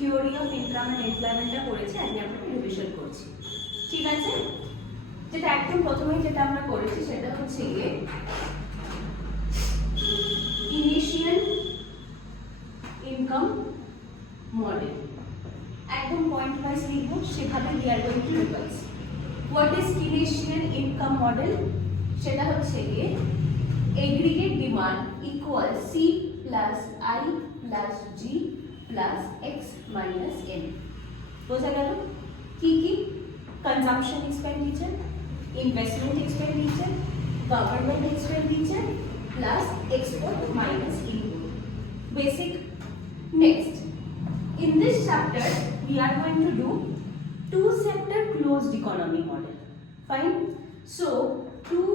Theory of income and এমপ্লয়মেন্টটা পড়েছি, আজকে আমরা রিভিশন করছি। ঠিক আছে, যেটা একদম প্রথমেই যেটা আমরা করেছি সেটা হচ্ছে গিয়ে ইনিশিয়াল ইনকাম মডেল। একদম পয়েন্ট ওয়াইজ লিখবো, সেভাবে we are going to revise. What is Keynesian income model? সেটা হচ্ছে গিয়ে aggregate demand equals C plus I plus G plus X minus N. বোঝা গেল? কি কি? Consumption expenditure, investment expenditure, government expenditure plus export minus import. Basic. Next, in this chapter we are going to do two sector closed economy model. Fine. So two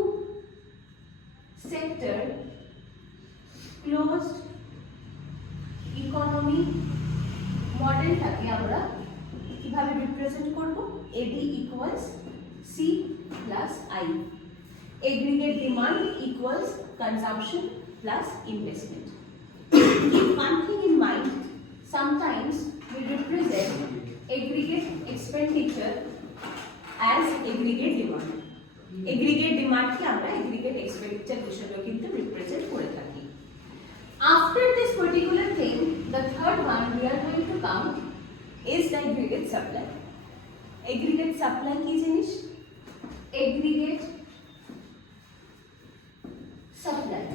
sector closed economy model টাকে আমরা কিভাবে represent করব? AD equals C plus I. Aggregate demand equals consumption plus investment. Keep one thing in mind, sometimes we represent aggregate expenditure as aggregate demand. Aggregate demand কি আমরা aggregate expenditure হিসেবে কিন্তু represent করে থাকি। After this particular thing, the third one we are going to count is the aggregate supply. Aggregate supply কি জিনিস? Aggregate supply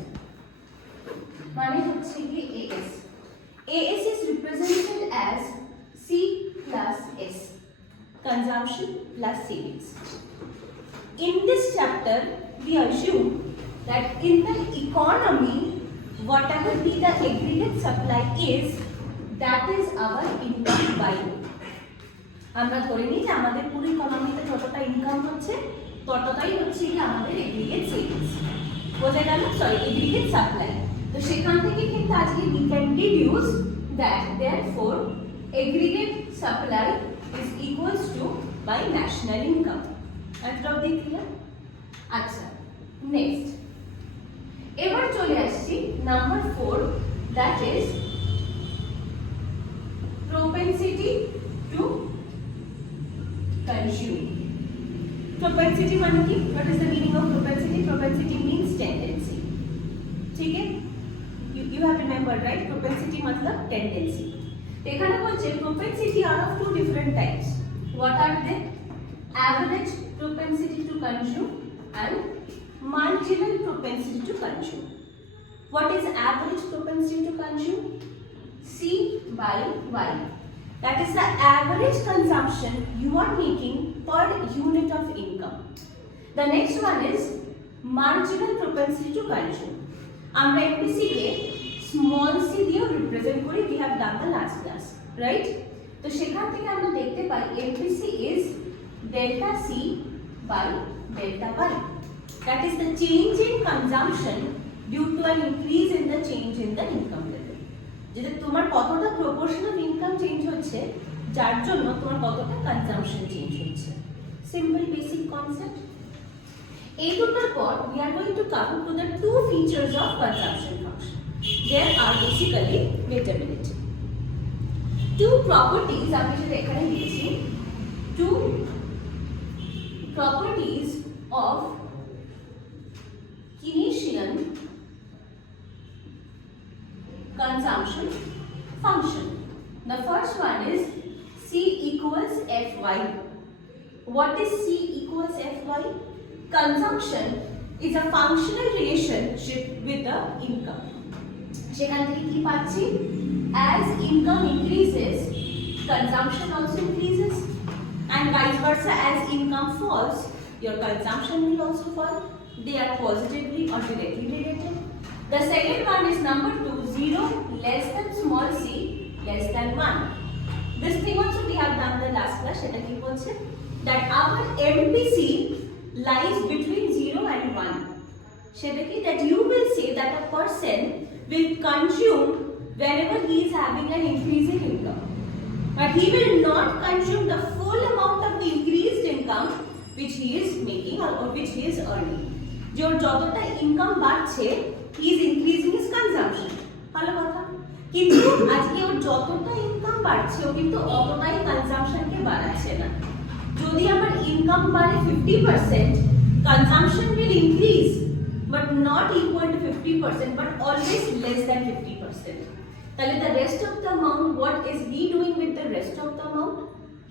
মানে হচ্ছে কি AS. AS is represented as C plus S, consumption plus savings. In this chapter, we assume that in the economy, whatever be the aggregate supply is, that is our income by. আমরা ধরে নিই যে আমাদের পুরো ইকোনমিতে যতটা income হচ্ছে ততটাই হচ্ছে কি আমাদের এগ্রিগেট সেভিংস। বোঝা গেল? Sorry, aggregate supply. তো সেখান থেকে কিন্তু আজকে we can deduce that therefore aggregate supply is equals to by national income. After the clear? আচ্ছা, next এবার চলে আসছি number 4, that is propensity to consume. Propensity মানে কি? What is the meaning of propensity? Propensity means tendency. ठीक है? You have remembered, right? Propensity मतलब tendency. এখানে বলছে propensity are of two different types. What are they? Average propensity to consume and marginal propensity to consume. What is average propensity to consume? C by Y. That is the average consumption you are making per unit of income. The next one is marginal propensity to consume. আমরা MPC কে small c দিয়েও represent করি, we have done the last class, right? তো সেখান থেকে আমরা দেখতে পাই MPC is delta C by delta Y. That is the change in consumption due to an increase in the change in the income level. যেটা তোমার কতটা proportion of income change হচ্ছে যার জন্য তোমার কতটা consumption change হচ্ছে। Simple basic concept. এই দুটোর পর we are going to come to the two features of consumption function. There are basically, wait a minute, two properties আমি যেটা এখানে দিয়েছি, two properties of Keynesian consumption function. The first one is C equals Fy. What is C equals Fy? Consumption is a functional relationship with the income. সেখান থেকে কি পাচ্ছি? As income increases, consumption also increases, and vice versa. As income falls, your consumption will also fall. They are positively or directly related. The second one is number 2, 0 less than small c less than 1. This thing also we have done the last class. সেটা কি বলছে? That our MPC lies between 0 and 1. সেটা কি? That you will say that a person will consume whenever he is having an increasing income, but he will not consume the full amount of the increased income which he is making or which he is earning. যে ওর যতটা income বাড়ছে, he is increasing his consumption. ভালো কথা। কিন্তু আজকে ওর যতটা income বাড়ছে ও কিন্তু অতটাই কনজাম্পশনকে বাড়াচ্ছে না। যদি আমার ইনকাম বাড়ে 50%, consumption will increase but not equal to 50% but always less than 50%. তাহলে the rest of the amount, what is he doing with the rest of the amount?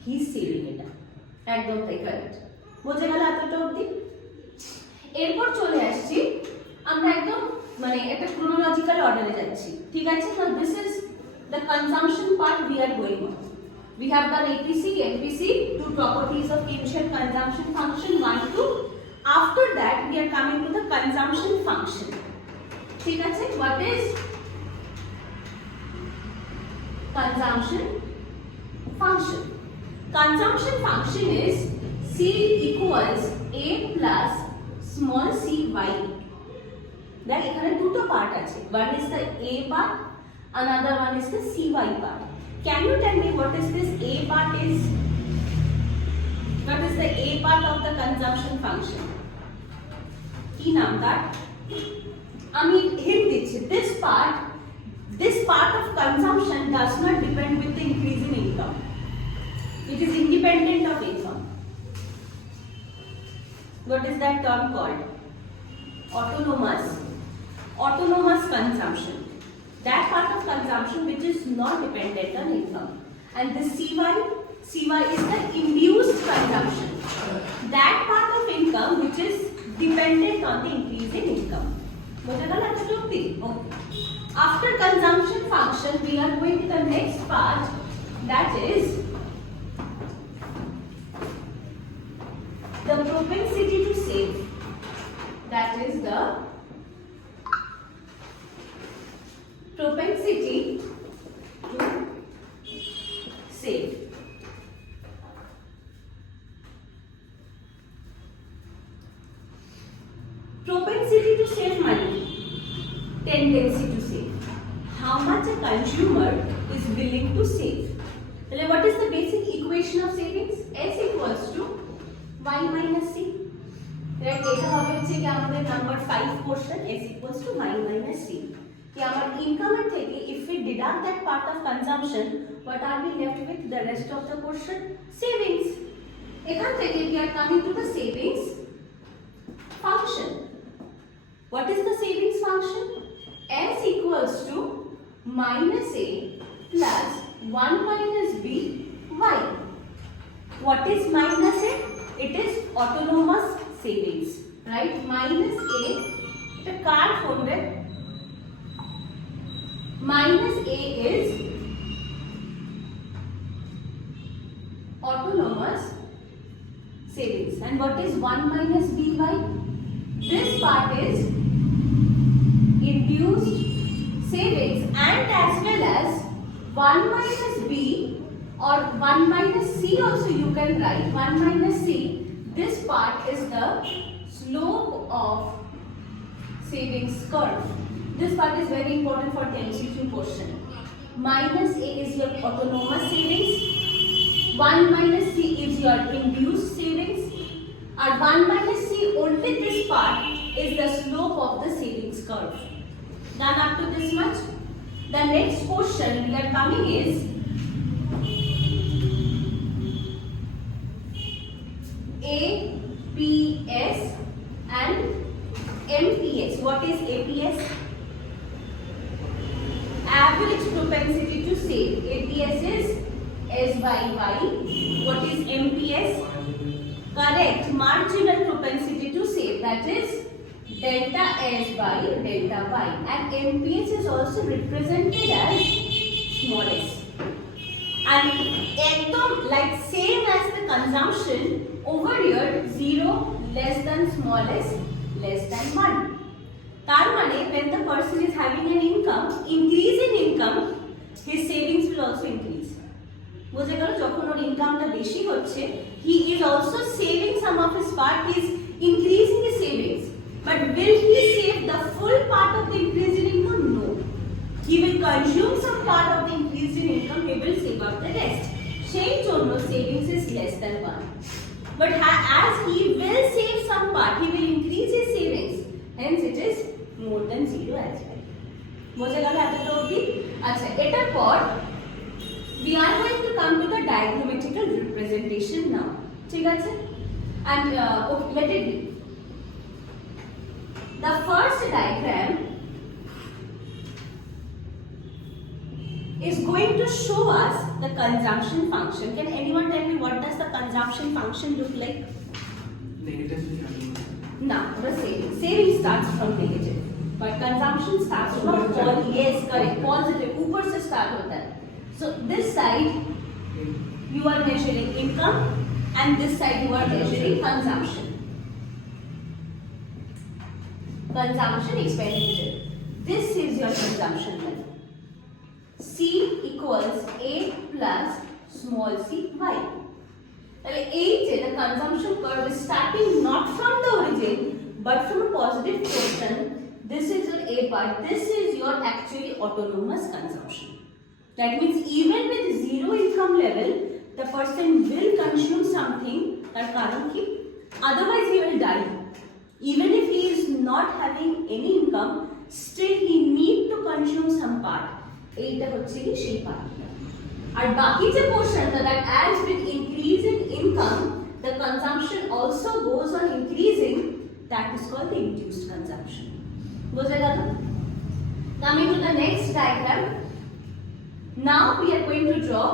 He is saving it up. একদম তাই, correct. বোঝা গেল এতটা অবধি? এরপর চলে আসছি আমরা একদম মানে একটা ক্রোনোলজিক্যাল অর্ডারে যাচ্ছি, ঠিক আছে? So this is the consumption part we are going on. We have done APC, MPC, two properties of Keynesian consumption function 1, 2. After that we are coming to the consumption function. ঠিক আছে? What is consumption function? Consumption function is C equals A plus small c y. দেখ এখানে দুটো part আছে, one is the A part, another one is the cy part. Can you tell me what is this A part is? What is the A part of the consumption function? কি নাম তার? আমি hint দিচ্ছি, this part of consumption does not depend with the increase in income. It is independent of income. What is that term called? Autonomous consumption. That part of consumption which is not dependent on income. And the CY is the induced consumption. That part of income which is dependent on the increase in income. Okay. After consumption function, we are going to the next part, that is the propensity to save. That is the propensity to save. Propensity to save money, tendency to save. How much a consumer is willing to save. What is the basic equation of savings? S equals to y minus c. Right? এটা হবে হচ্ছে কি আমাদের number 5 portion, S equals to y minus c. কি আমার ইনকামের থেকে if we deduct that part of consumption, what are we left with? The rest of the portion, savings. এখান থেকে we are coming to the savings function. What is the savings function? S equals to minus a plus 1 minus b y. What is minus a? It is autonomous savings, right? Minus a, the card folder. Minus a is autonomous savings. And what is 1 minus by? This part is induced savings, and as well as 1 minus b or 1 minus c also you can write. 1 minus c, this part is the slope of savings curve. This part is very important for the MCQ portion. Minus a is your autonomous savings, 1 minus c is your induced savings, and 1 minus c, only this part is the slope of the savings curve. Done up to this much? The next portion we are coming is APS and MPS. What is APS? Average propensity to save. APS is S by Y. What is MPS? Correct. Marginal propensity to save. That is delta S by delta Y. And MPS is also represented as small s. And ekdom like same as the consumption, over here 0 less than small s less than 1. তার মানে when the person is having an income, increase in income, his savings will also increase. বোঝা গেল? যখন ওর ইনকামটা বেশি হচ্ছে, he is also saving some of his part, he is increasing his savings. But will he save the full part of the increase in income? No. He will consume some part of the increase in income, he will save up the rest. সেই জন্য savings is less than 1. But as he will save some part, he will increase his savings. Hence it is more than 0 as well. বোঝা গেল এতটা অবধি? আচ্ছা, এটার পর We are going to come to the diagrammatic representation now. ঠিক আছে? And okay, let it be. The first diagram is going to show us the consumption function. Can anyone tell me what does the consumption function look like? Negative. Now, the saving starts from negative, but consumption starts from positive. Yes, correct. Positive. ऊपर से start होता है. So this side you are measuring income, and this side you are measuring consumption. Consumption expenditure. This is your consumption level. C equals A plus small c y. The consumption curve is starting not from the origin but from a positive portion. This is your A part. This is your actually autonomous consumption. That means even with zero income level, the person will consume something. Otherwise he will die. Even if he is not having any income, still he need to consume some part. এইটা হচ্ছে কি সেই পার্টটা আর বাকি যে পোরশনটা that as with increase in income the consumption also goes on increasing, that is called the induced consumption. বোঝা গেল? Coming to the next diagram, now we are going to draw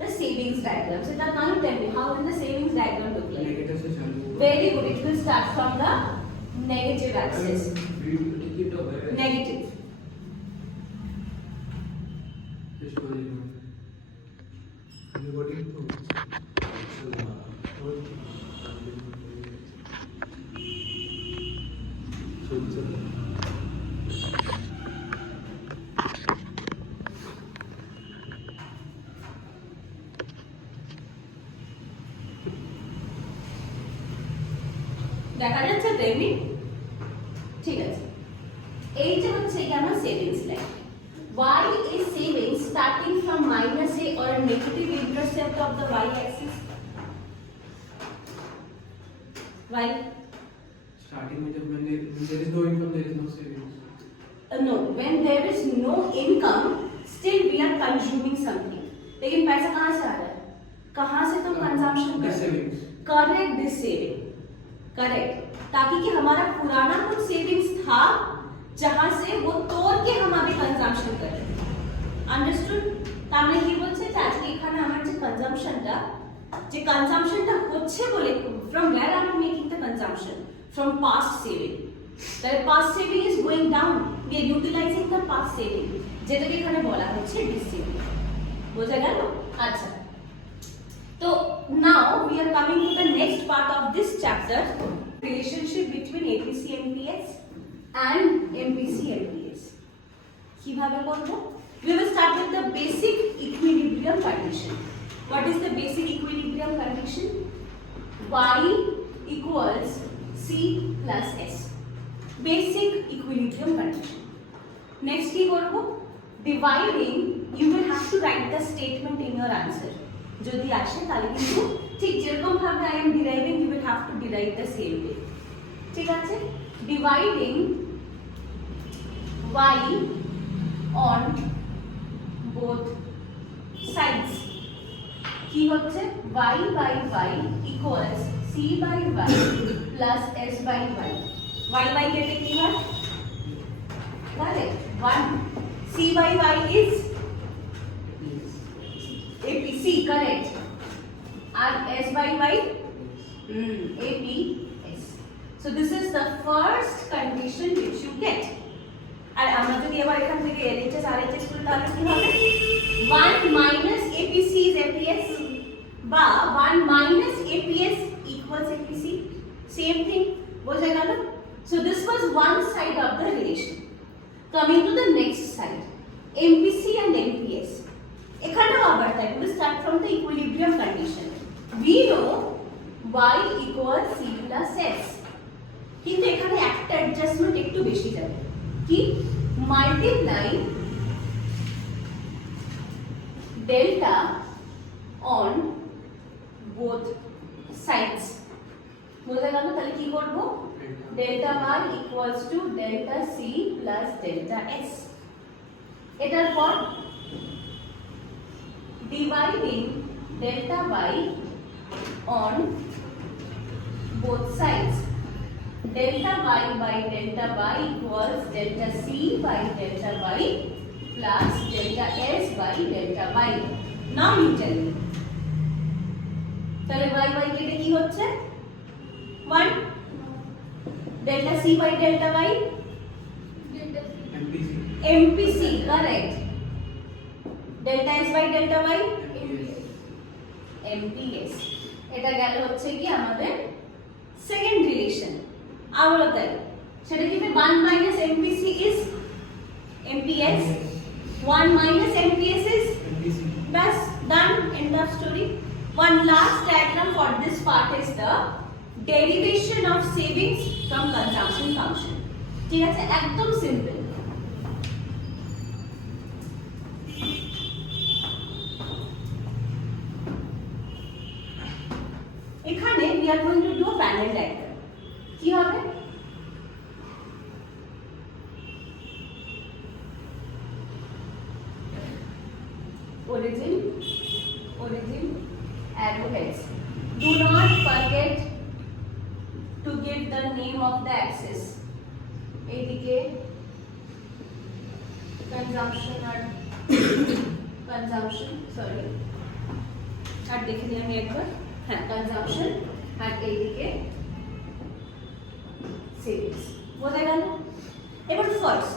the savings diagram. So now you tell me, how will the savings diagram look like? Negative से चालू. Very good. It will start from the negative axis. Negative. দেখা যাচ্ছে প্রেমী? ঠিক আছে, এই যে হচ্ছে কি আমার savings line. Why is savings starting from minus a or a negative intercept of the y axis? Why? Starting में जब मैंने there is no income, there is no savings. No, when there is no income, still we are consuming something. लेकिन पैसा कहाँ से आ रहा है? कहाँ से तुम कंजम्पशन कर रहे हो? Correct, this saving. करेक्ट, ताकि कि हमारा पुराना कुछ सेविंग्स था जहां से वो तोड़ के हम अभी कंजम्पशन कर रहे हैं. अंडरस्टूड? তাহলে কি বলছে যে আজকে এখানে আমার যে কনজাম্পশনটা হচ্ছে বলে from where am I making the consumption? From past saving. The past saving is going down. We are utilizing the past saving. যেটাকে এখানে বলা হচ্ছে ডিসেভিং. বোঝা গেল? আচ্ছা, so now we are coming to the next part of this chapter, relationship between APC MPS and MPC MPS. কিভাবে করব? We will start with the basic equilibrium condition. What is the basic equilibrium condition? Y equals C plus S. Basic equilibrium condition. Next কি করব? Dividing, you will have to write the statement in your answer. যদি আসে তাহলে কিন্তু ঠিক যেরকম ভাবে I am deriving, you will have to derive the same way. ঠিক আছে? Dividing y on both sides. কি হচ্ছে? y by y equals c by y plus s by y. y by কেটে কি হয়? Correct. 1. c by y is APC, correct. And S by Y? APS. So this is the first condition which you get. আর আমরা যদি এবার এখান থেকে LHS RHS করি তাহলে কি হবে? 1 minus APC is APS বা 1 minus APS equals APC. Same thing. বোঝা গেল? So this was one side of the relation. Coming to the next side, MPC and MPS. এখানেও আবার তাই, we start from the equilibrium condition. We know y equals c plus s. কিন্তু এখানে একটা adjustment একটু বেশি যাবে. কি? Multiply delta on both sides. বোঝা গেল? তাহলে কি করব? Delta y equals to delta c plus delta s. এটার পর dividing delta y on both sides. Delta y by delta y equals delta c by delta y plus delta s by delta y. Now you tell me. তাহলে y y কেটে কি হচ্ছে 1 delta c by delta y MPC. MPC correct. delta s by delta y MPS. এটা গেল হচ্ছে কি আমাদের second relation. আবারও তাই সেটা কি 1 minus MPC is MPS, 1 minus MPS is MPC. bas done, end of story. One last diagram for this part is the derivation of savings from consumption function. ঠিক আছে, একদম সিম্পল। এখানে we are going to do a panel diagram. কি হবে? origin, arrowheads. Do not forget to give the name of the axis. এদিকে consumption sorry আর দেখে নিই আমি একবার। হ্যাঁ, consumption আর এইদিকে savings। বোঝা গেল? এবার first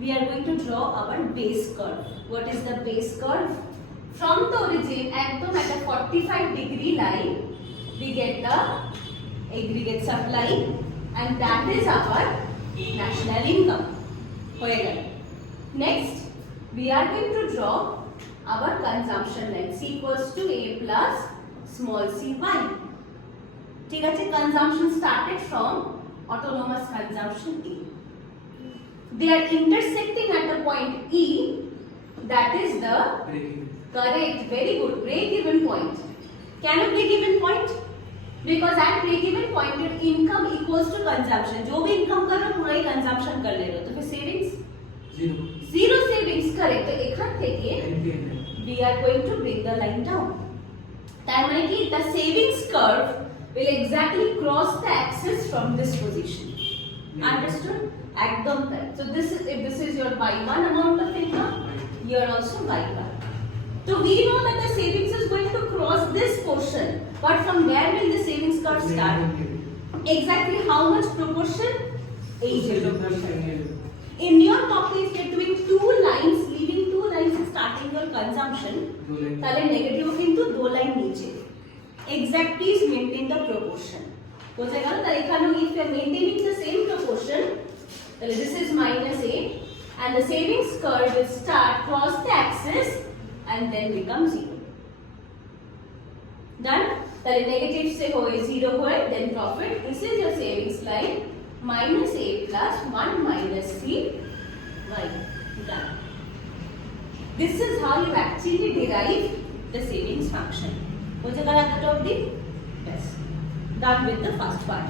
we are going to draw our base curve. What is the base curve? From the origin একদম at a 45 degree line we get the aggregate supply and that is our national income. হয়ে গেল। Next we are going to draw our consumption line. C equals to A plus small c y. ঠিক আছে, consumption started from autonomous consumption A. They are intersecting at the point E, that is the Breaking. correct, very good, break-even point. Can you break-even point? Because at break-even point your income equals to consumption. जो भी income कर रहे हो पूरा ही consumption कर ले रहे हो, तो फिर savings zero savings, correct. तो एखान থেকে we are going to bring the line down. তার মানে কি the savings curve will exactly cross the axis from this position. Understood? একদম তাই। So this is, if this is your y1 amount of income, here also y1. So we know that the savings is going to cross this portion, but from where will the savings curve start? Exactly how much proportion? 80%. In your copy, if you're doing two lines, leaving two lines and starting your consumption, তাহলে negative কিন্তু দো line নিচে। Exact, please maintain the proportion. বোঝা গেল? তাহলে এখানে if you are maintaining the same proportion, তাহলে this is minus a and the savings curve will start cross the axis and then become 0. Done? তাহলে negative সে হয়ে 0 হয়ে then profit. This is your savings line minus a plus 1 minus c y. Done. This is how you actually derive the savings function. বোঝা গেল এতটা অবধি? Yes. Done with the first part.